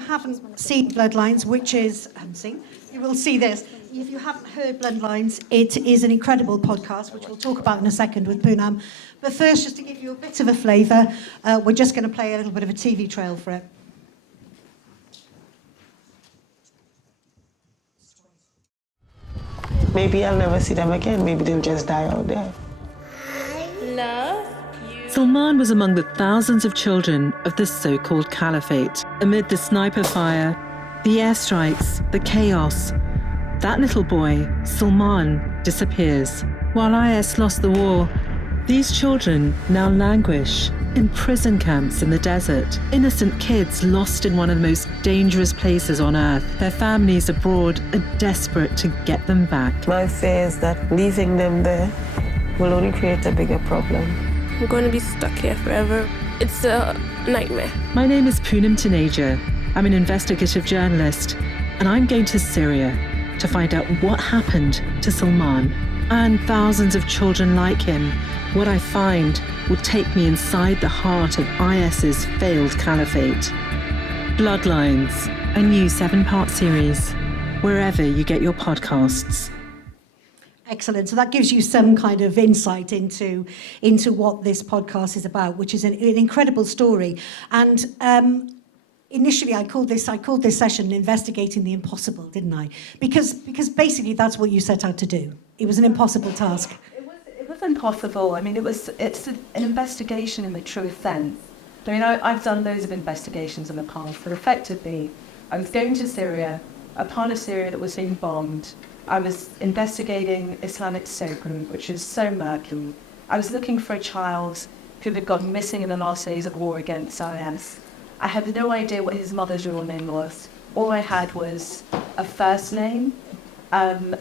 haven't seen Bloodlines, which is, you will see this. If you haven't heard Bloodlines, it is an incredible podcast, which we'll talk about in a second with Poonam. But first, just to give you a bit of a flavour, we're just going to play a little bit of a TV trail for it. Maybe I'll never see them again. Maybe they'll just die out there. Love. Salman was among the thousands of children of the so-called caliphate. Amid the sniper fire, the airstrikes, the chaos, that little boy, Salman, disappears. While IS lost the war, these children now languish in prison camps in the desert. Innocent kids lost in one of the most dangerous places on earth. Their families abroad are desperate to get them back. My fear is that leaving them there will only create a bigger problem. I'm going to be stuck here forever. It's a nightmare. My name is Poonam Taneja. I'm an investigative journalist, and I'm going to Syria to find out what happened to Salman and thousands of children like him. What I find will take me inside the heart of IS's failed caliphate. Bloodlines, a new 7-part series, wherever you get your podcasts. Excellent. So that gives you some kind of insight into what this podcast is about, which is an incredible story. And initially, I called this session "Investigating the Impossible," didn't I? Because basically that's what you set out to do. It was an impossible task. It was impossible. I mean, it's an investigation in the truest sense. I mean, I've done loads of investigations in the past, but effectively, I was going to Syria, a part of Syria that was being bombed. I was investigating Islamic State group, which is so murky. I was looking for a child who had gone missing in the last days of war against IS. I had no idea what his mother's real name was. All I had was a first name.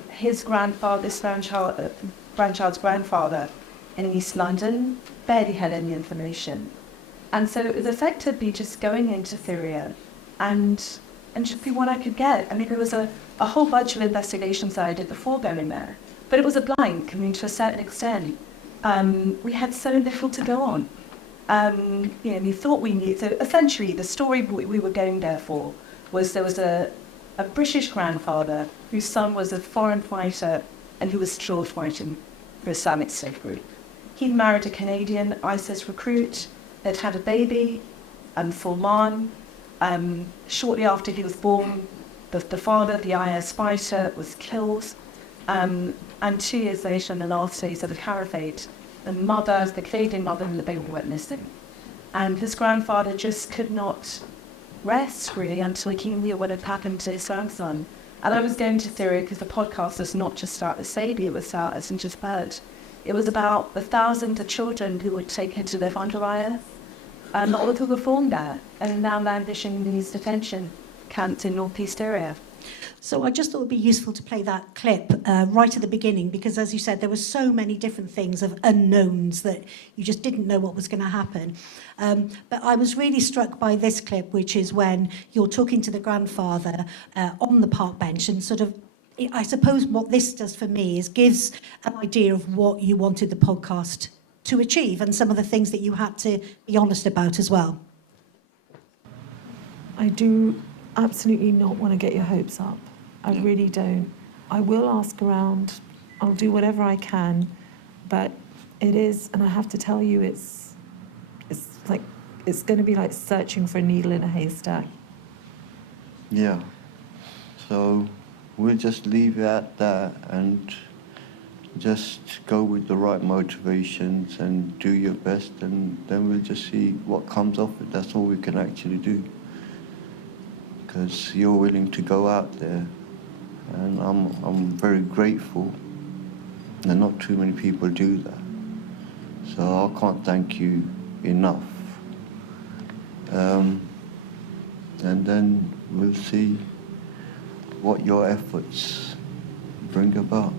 His grandfather, this grandchild's grandfather in East London, barely had any information. And so it was effectively just going into Syria and just see what I could get. I mean, there was a whole bunch of investigations that I did before going there, but it was a blank. I mean, to a certain extent, we had so little to go on. We thought we needed. So essentially, the story we were going there for was there was a British grandfather whose son was a foreign fighter and who was still fighting for Islamic State group. He married a Canadian ISIS recruit. They'd had a baby, Salman. Shortly after he was born, the father, the IS fighter, was killed. And 2 years later, in the last days of the caliphate, the mother, the Canadian mother, and the baby went missing. And his grandfather just could not rest, really, until he knew what had happened to his grandson. And I was going to Syria because the podcast is not just about the baby, it was about, as in just heard, it was about the thousands of children who were taken to live under IS. And all who were formed there, and now languishing in these detention camps in northeast Syria. So I just thought it would be useful to play that clip right at the beginning, because as you said, there were so many different things of unknowns that you just didn't know what was going to happen. But I was really struck by this clip, which is when you're talking to the grandfather on the park bench, and sort of, I suppose what this does for me is gives an idea of what you wanted the podcast to achieve and some of the things that you had to be honest about as well. I do absolutely not want to get your hopes up. I really don't. I will ask around. I'll do whatever I can, but it is, and I have to tell you, it's going to be like searching for a needle in a haystack. Yeah. So we'll just leave it at that and just go with the right motivations and do your best, and then we'll just see what comes of it. That's all we can actually do. Because you're willing to go out there, and I'm very grateful. And not too many people do that. So I can't thank you enough. And then we'll see what your efforts bring about.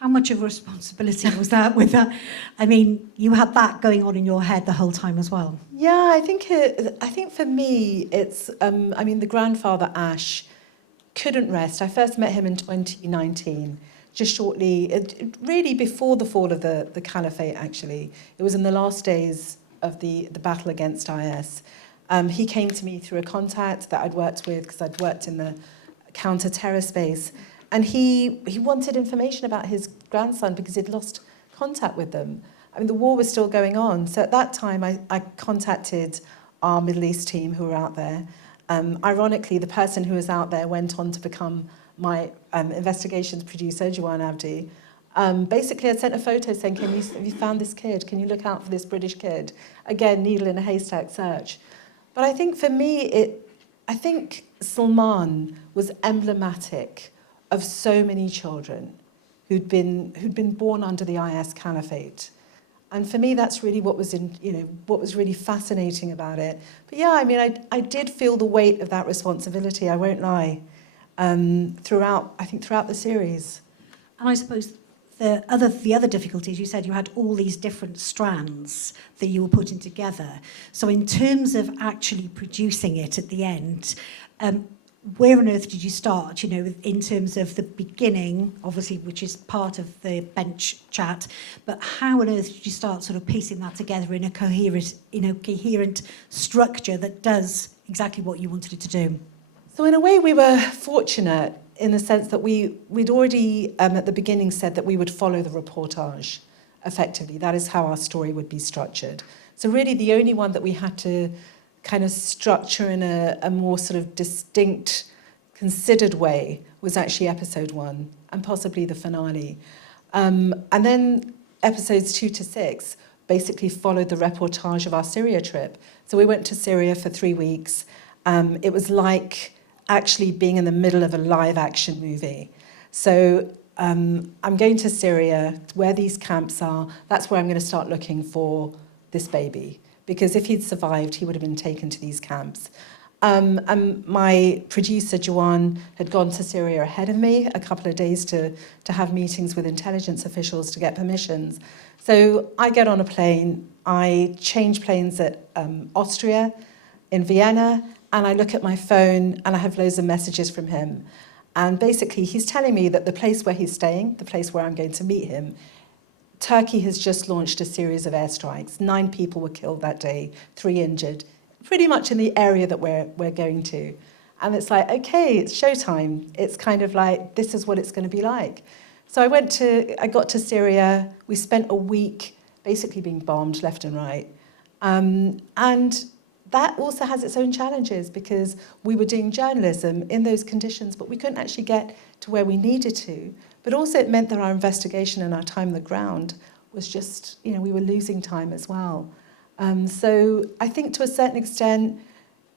How much of a responsibility was that with that? I mean, you had that going on in your head the whole time as well. Yeah, I think for me, it's, the grandfather, Ash, couldn't rest. I first met him in 2019, just shortly, really before the fall of the caliphate, actually. It was in the last days of the battle against IS. He came to me through a contact that I'd worked with because I'd worked in the counter-terror space. And he wanted information about his grandson because he'd lost contact with them. I mean, the war was still going on. So at that time, I contacted our Middle East team who were out there. Ironically, the person who was out there went on to become my investigations producer, Juwan Abdi. Basically, I sent a photo saying, have you found this kid? Can you look out for this British kid? Again, needle in a haystack search. But I think for me, I think Salman was emblematic of so many children who'd been born under the IS caliphate. And for me, that's really what was what was really fascinating about it. But yeah, I mean, I did feel the weight of that responsibility, I won't lie, throughout the series. And I suppose the other difficulties, you said you had all these different strands that you were putting together. So in terms of actually producing it at the end, where on earth did you start, in terms of the beginning, obviously, which is part of the bench chat, but how on earth did you start sort of piecing that together in a coherent structure that does exactly what you wanted it to do? So in a way, we were fortunate in the sense that we'd already, at the beginning, said that we would follow the reportage effectively. That is how our story would be structured. So really, the only one that we had to kind of structure in a more sort of distinct, considered way was actually episode 1 and possibly the finale. And then episodes 2 to 6 basically followed the reportage of our Syria trip. So we went to Syria for 3 weeks. It was like actually being in the middle of a live action movie. So I'm going to Syria, where these camps are. That's where I'm going to start looking for this baby. Because if he'd survived, he would have been taken to these camps. And my producer, Juwan, had gone to Syria ahead of me a couple of days to have meetings with intelligence officials to get permissions. So I get on a plane, I change planes at Austria, in Vienna, and I look at my phone and I have loads of messages from him. And basically, he's telling me that the place where he's staying, the place where I'm going to meet him, Turkey has just launched a series of airstrikes. 9 people were killed that day, 3 injured, pretty much in the area that we're going to. And it's like, okay, it's showtime. It's kind of like, this is what it's going to be like. So I got to Syria. We spent a week basically being bombed left and right. And that also has its own challenges because we were doing journalism in those conditions, but we couldn't actually get to where we needed to. But also it meant that our investigation and our time on the ground was just, we were losing time as well. So I think to a certain extent,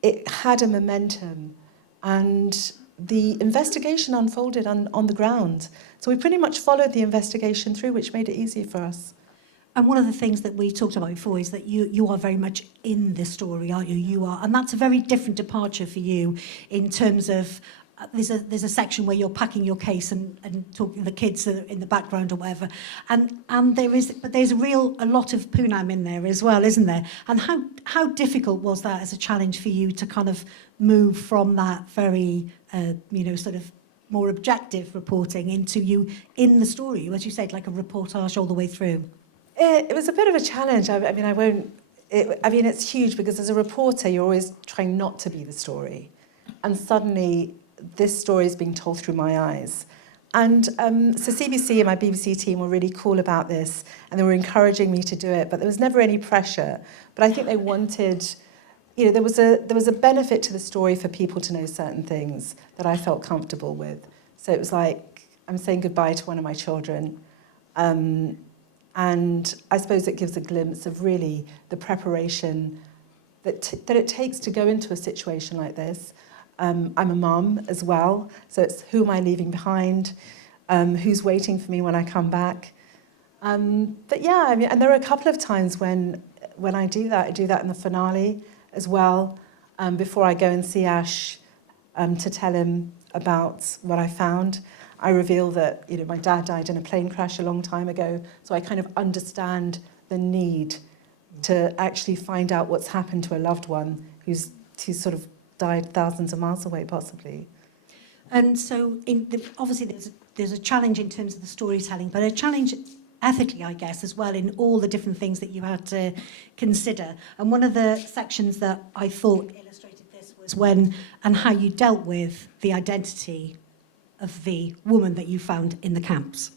it had a momentum and the investigation unfolded on the ground. So we pretty much followed the investigation through, which made it easier for us. And one of the things that we talked about before is that you are very much in the story, aren't you? You are, and that's a very different departure for you in terms of there's a section where you're packing your case and talking to the kids in the background or whatever, and there's a lot of Poonam in there as well, isn't there? And how difficult was that as a challenge for you to kind of move from that very sort of more objective reporting into you in the story, as you said, like a reportage all the way through? It was a bit of a challenge. It's huge because as a reporter, you're always trying not to be the story. And suddenly, this story is being told through my eyes. And so CBC and my BBC team were really cool about this, and they were encouraging me to do it, but there was never any pressure. But I think they wanted, there was a benefit to the story for people to know certain things that I felt comfortable with. So it was like, I'm saying goodbye to one of my children. And I suppose it gives a glimpse of really the preparation that it takes to go into a situation like this. I'm a mum as well, so it's who am I leaving behind, who's waiting for me when I come back. But yeah, and there are a couple of times when I do that in the finale as well, before I go and see Ash to tell him about what I found. I reveal that my dad died in a plane crash a long time ago, so I kind of understand the need to actually find out what's happened to a loved one who's sort of died thousands of miles away, possibly. And so, obviously, there's a challenge in terms of the storytelling, but a challenge ethically, I guess, as well, in all the different things that you had to consider. And one of the sections that I thought illustrated this was when and how you dealt with the identity of the woman that you found in the camps.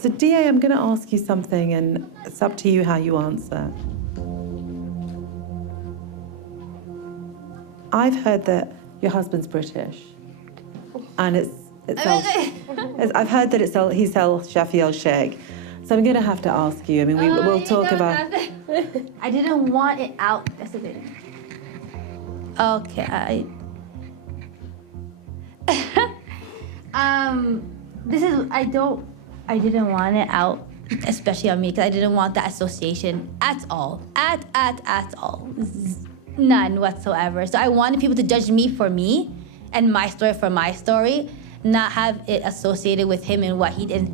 So, DA, I'm going to ask you something, and it's up to you how you answer. I've heard that your husband's British, and I've heard that he's El Shafi El Sheikh. So I'm going to have to ask you. I mean, we'll talk about. I didn't want it out. That's the thing. Okay. I didn't want it out, especially on me, because I didn't want that association at all. At all. None whatsoever. So I wanted people to judge me for me and my story for my story, not have it associated with him and what he did.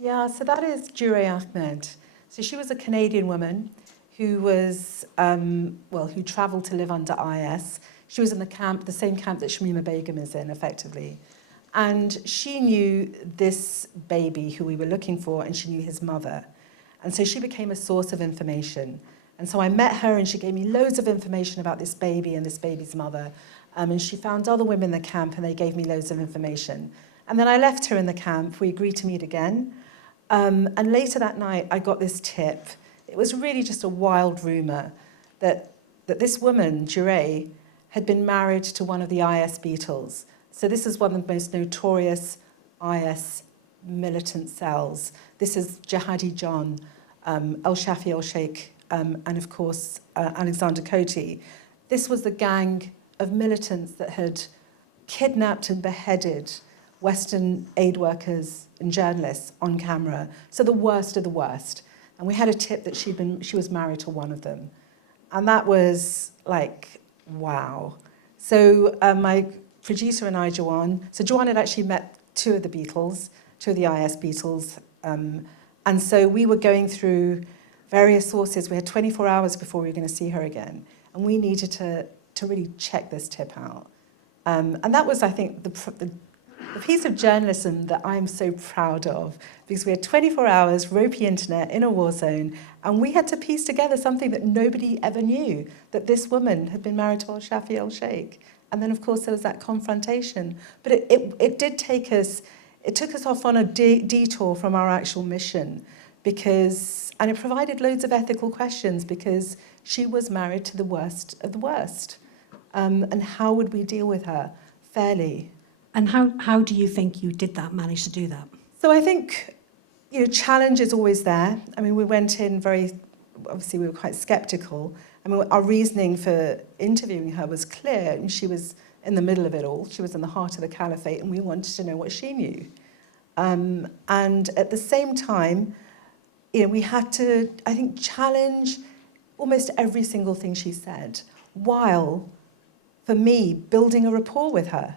Yeah, so that is Jure Ahmed. So she was a Canadian woman who was, who travelled to live under IS. She was in the camp, the same camp that Shamima Begum is in, effectively. And she knew this baby who we were looking for, and she knew his mother. And so she became a source of information. And so I met her, and she gave me loads of information about this baby and this baby's mother. And she found other women in the camp, and they gave me loads of information. And then I left her in the camp. We agreed to meet again. And later that night, I got this tip. It was really just a wild rumour that this woman, Jure, had been married to one of the IS Beatles. So this is one of the most notorious IS militant cells. This is Jihadi John, El Shafi El Sheikh, and of course, Alexander Coty. This was the gang of militants that had kidnapped and beheaded Western aid workers and journalists on camera. So the worst of the worst. And we had a tip that she was married to one of them. And that was like, wow. So my producer and I, Joanne, so Joanne had actually met two of the Beatles, two of the IS Beatles. And so we were going through various sources. We had 24 hours before we were going to see her again. And we needed to really check this tip out. And that was, I think, the piece of journalism that I'm so proud of, because we had 24 hours, ropey internet in a war zone, and we had to piece together something that nobody ever knew, that this woman had been married to El Shafi El Sheikh. And then, of course, there was that confrontation. But it did take us, it took us off on a detour from our actual mission, and it provided loads of ethical questions, because she was married to the worst of the worst. And how would we deal with her fairly? And how do you think you did that, manage to do that? So I think, challenge is always there. I mean, we went in obviously we were quite sceptical. I mean, our reasoning for interviewing her was clear, and she was in the middle of it all. She was in the heart of the caliphate, and we wanted to know what she knew. And at the same time, we had to, I think, challenge almost every single thing she said, while, for me, building a rapport with her.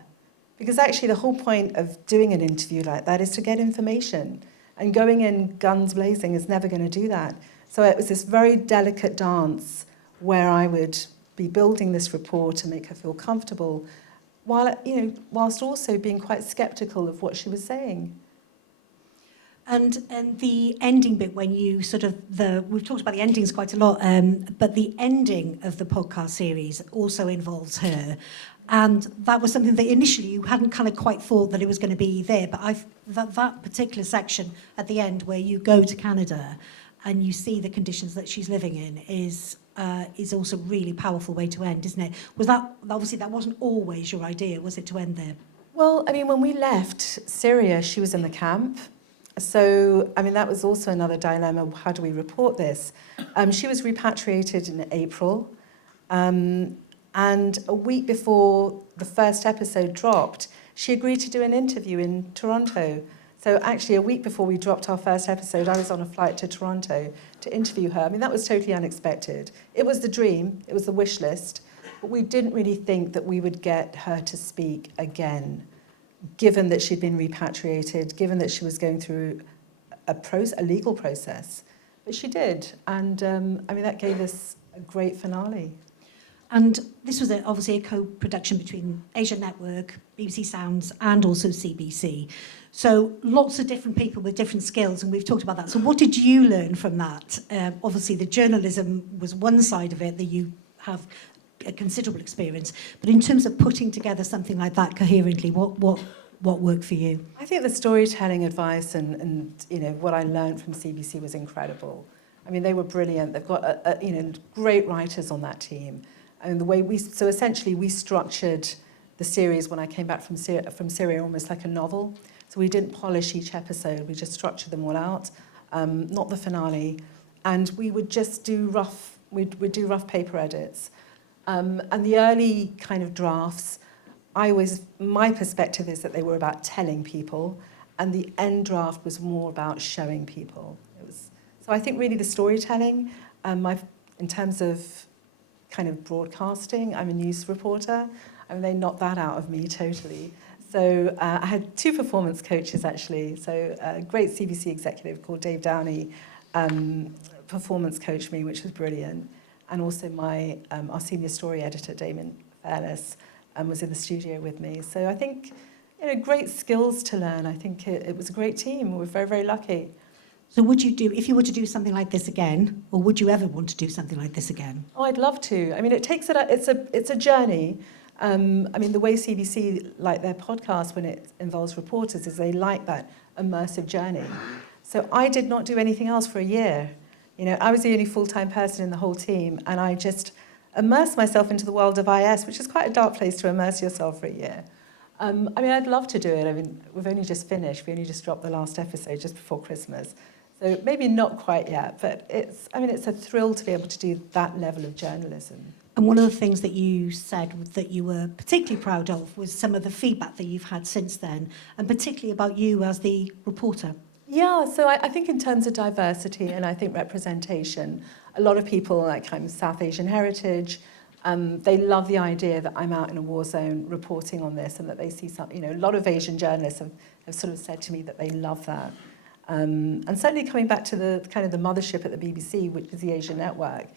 Because actually the whole point of doing an interview like that is to get information. And going in guns blazing is never going to do that. So it was this very delicate dance where I would be building this rapport to make her feel comfortable, whilst also being quite sceptical of what she was saying. And the ending bit, when you we've talked about the endings quite a lot, but the ending of the podcast series also involves her. And that was something that initially you hadn't kind of quite thought that it was going to be there. But that particular section at the end where you go to Canada and you see the conditions that she's living in is also a really powerful way to end, isn't it? Was that, obviously that wasn't always your idea, was it, to end there? Well, I mean, when we left Syria, she was in the camp. So, I mean, that was also another dilemma. How do we report this? She was repatriated in April. And a week before the first episode dropped, she agreed to do an interview in Toronto. So actually, a week before we dropped our first episode, I was on a flight to Toronto to interview her. I mean, that was totally unexpected. It was the dream, it was the wish list, but we didn't really think that we would get her to speak again, given that she'd been repatriated, given that she was going through a legal process. But she did, and I mean, that gave us a great finale. And this was obviously a co-production between Asia Network, BBC Sounds, and also CBC. So lots of different people with different skills, and we've talked about that. So what did you learn from that? Obviously, the journalism was one side of it that you have a considerable experience. But in terms of putting together something like that coherently, what worked for you? I think the storytelling advice and what I learned from CBC was incredible. I mean, they were brilliant. They've got great writers on that team. And the way we structured the series when I came back from Syria almost like a novel. So we didn't polish each episode. We just structured them all out, not the finale. And we would just do we'd do rough paper edits. And the early kind of drafts, my perspective is that they were about telling people, and the end draft was more about showing people. So I think really the storytelling, in terms of kind of broadcasting, I'm a news reporter. I mean, they knocked that out of me totally. So I had 2 performance coaches actually. So a great CBC executive called Dave Downey performance coached me, which was brilliant. And also our senior story editor, Damon Fairless, was in the studio with me. So I think, great skills to learn. I think it was a great team. We were very, very lucky. So would you do, if you were to do something like this again, or would you ever want to do something like this again? Oh, I'd love to. I mean, it's a journey. I mean, the way CBC like their podcast when it involves reporters is they like that immersive journey. So I did not do anything else for a year. I was the only full-time person in the whole team, and I just immersed myself into the world of IS, which is quite a dark place to immerse yourself for a year. I mean, I'd love to do it. I mean, we've only just finished. We only just dropped the last episode just before Christmas. So maybe not quite yet, but it's a thrill to be able to do that level of journalism. And one of the things that you said that you were particularly proud of was some of the feedback that you've had since then, and particularly about you as the reporter. Yeah, so I think in terms of diversity and I think representation, a lot of people, like I'm South Asian heritage, they love the idea that I'm out in a war zone reporting on this and that they see some, a lot of Asian journalists have sort of said to me that they love that. And certainly coming back to the kind of the mothership at the BBC, which is the Asia Network,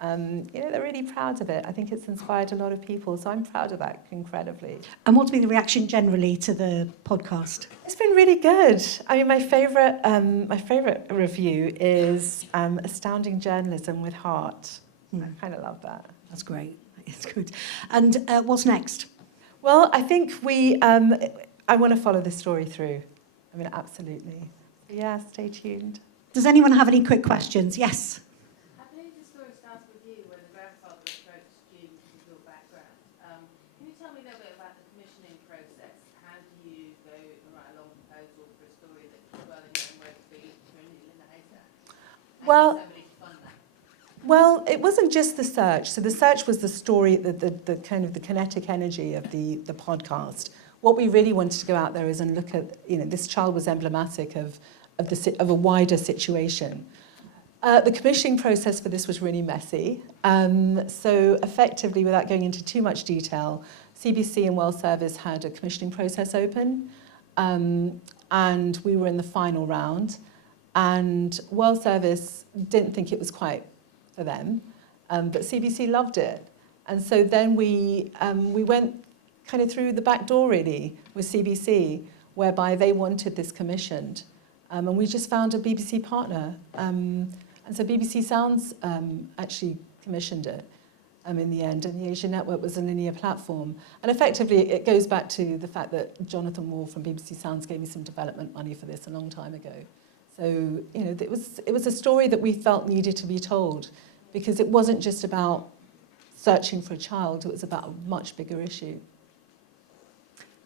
they're really proud of it. I think it's inspired a lot of people, so I'm proud of that incredibly. And what's been the reaction generally to the podcast? It's been really good. I mean, my favourite review is Astounding Journalism with Heart. I kind of love that. That's great. It's good. And what's next? Well, I think I want to follow this story through. I mean, absolutely. Yeah, stay tuned. Does anyone have any quick questions? Yes. I believe the story starts with you when the grandfather approached you with your background. Can you tell me a little bit about the commissioning process? How do you go and write a long proposal for a story that's well in your own way to be a needle in the haystack? Well, somebody to fund that? Well, it wasn't just the search. So the search was the story, the kind of the kinetic energy of the podcast. What we really wanted to go out there is and look at, this child was emblematic of a wider situation. The commissioning process for this was really messy. So effectively, without going into too much detail, CBC and World Service had a commissioning process open, and we were in the final round. And World Service didn't think it was quite for them, but CBC loved it. And so then we went kind of through the back door, really, with CBC, whereby they wanted this commissioned. And we just found a BBC partner. And so BBC Sounds actually commissioned it in the end, and the Asia Network was a linear platform. And effectively, it goes back to the fact that Jonathan Wall from BBC Sounds gave me some development money for this a long time ago. So, it was a story that we felt needed to be told, because it wasn't just about searching for a child, it was about a much bigger issue.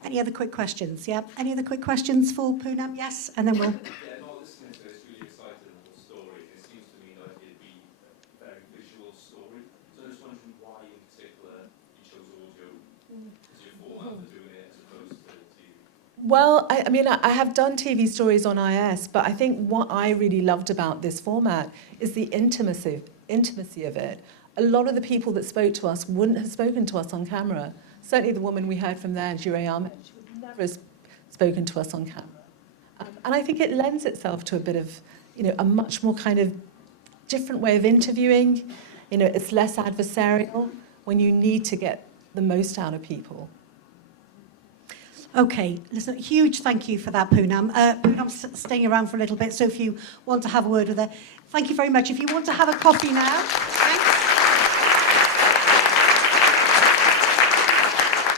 Any other quick questions? Yeah. Any other quick questions for Poonam? Yes, and then we'll. Yeah, not listening to this, really excited in the story. It seems to me like it'd be a very visual story. So I was wondering why, in particular, you chose audio as your format for doing it as opposed to TV. Well, I mean, I have done TV stories on IS, but I think what I really loved about this format is the intimacy of it. A lot of the people that spoke to us wouldn't have spoken to us on camera. Certainly the woman we heard from there, Jure Ahmed, she would never have spoken to us on camera. And I think it lends itself to a bit of, a much more kind of different way of interviewing. It's less adversarial. when you need to get the most out of people. Okay, listen, huge thank you for that, Poonam. Poonam's staying around for a little bit, so if you want to have a word with her, thank you very much. If you want to have a coffee now,